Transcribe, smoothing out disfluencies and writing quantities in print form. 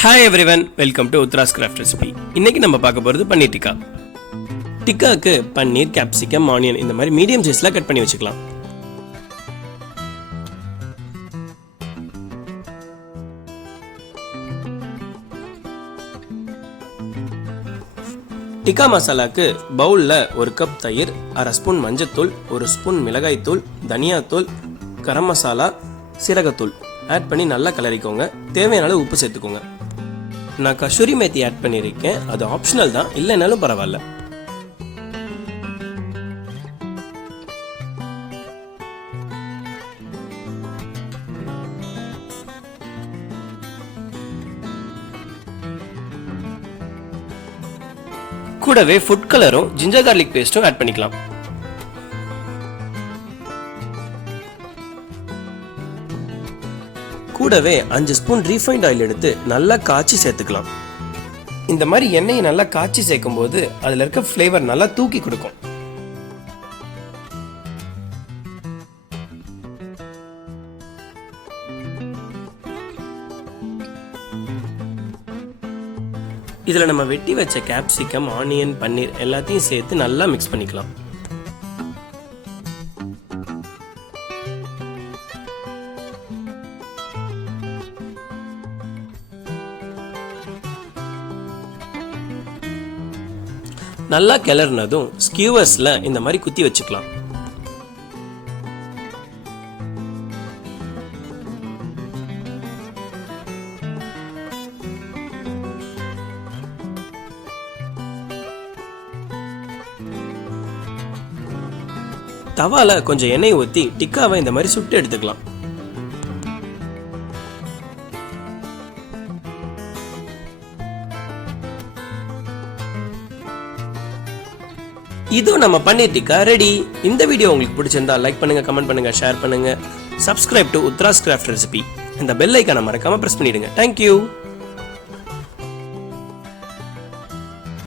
Hi everyone, welcome to Uttara's Craft Recipe. இன்னைக்கு நம்ம பார்க்க போறது பன்னீர் டிக்கா. டிக்காக்கு பன்னீர், கேப்சிகம், ஆனியன் இந்த மாதிரி மீடியம் சைஸ்ல கட் பண்ணி வச்சுக்கலாம். டிக்கா மசாலாக்கு பவுல்ல ஒரு கப் தயிர், அரை ஸ்பூன் மஞ்சத்தூள், ஒரு ஸ்பூன் மிளகாய்த்தூள், தனியாத்தூள், கரம் மசாலா, சீரகத்தூள் ஆட் பண்ணி நல்லா கலரிக்கோங்க. தேவையான அளவு உப்பு சேர்த்துக்கோங்க. நான் கசூரி மேத்தி ஆட் பண்ணியிருக்கேன், அது ஆப்ஷனல் தான், இல்லைனாலும் பரவாயில்ல. கூடவே ஃபுட் கலரும் ஜிஞ்சர் கார்லிக் பேஸ்டும் ஆட் பண்ணிக்கலாம். கூடவே 5 ஸ்பூன் ரீஃபைண்ட் ஆயில் எடுத்து நல்லா காய்ச்சி சேர்த்துக்கலாம். இந்த மாதிரி எண்ணெயை நல்லா காய்ச்சி சேர்க்கும் போது அதுல இருக்க ஃப்ளேவர் நல்லா தூக்கி கொடுக்கும். இதுல நம்ம வெட்டி வச்ச கேப்சிகம், ஆனியன், பன்னீர் எல்லாத்தையும் சேர்த்து நல்லா மிக்ஸ் பண்ணிக்கலாம். நல்லா கிளறினதும் ஸ்கியூவர்ஸ்ல இந்த மாதிரி குத்தி வச்சுக்கலாம். தவால கொஞ்சம் எண்ணெய் ஊற்றி டிக்காவை இந்த மாதிரி சுட்டு எடுத்துக்கலாம். இது நம்ம பன்னீர் டிக்கா ரெடி. இந்த வீடியோ உங்களுக்கு பிடிச்சிருந்தா லைக் பண்ணுங்க, கமெண்ட் பண்ணுங்க, ஷேர் பண்ணுங்க. Subscribe to Uthra's craft recipe. இந்த பெல் ஐகானை மறக்காம பிரஸ் பண்ணிடுங்க. தேங்க்யூ.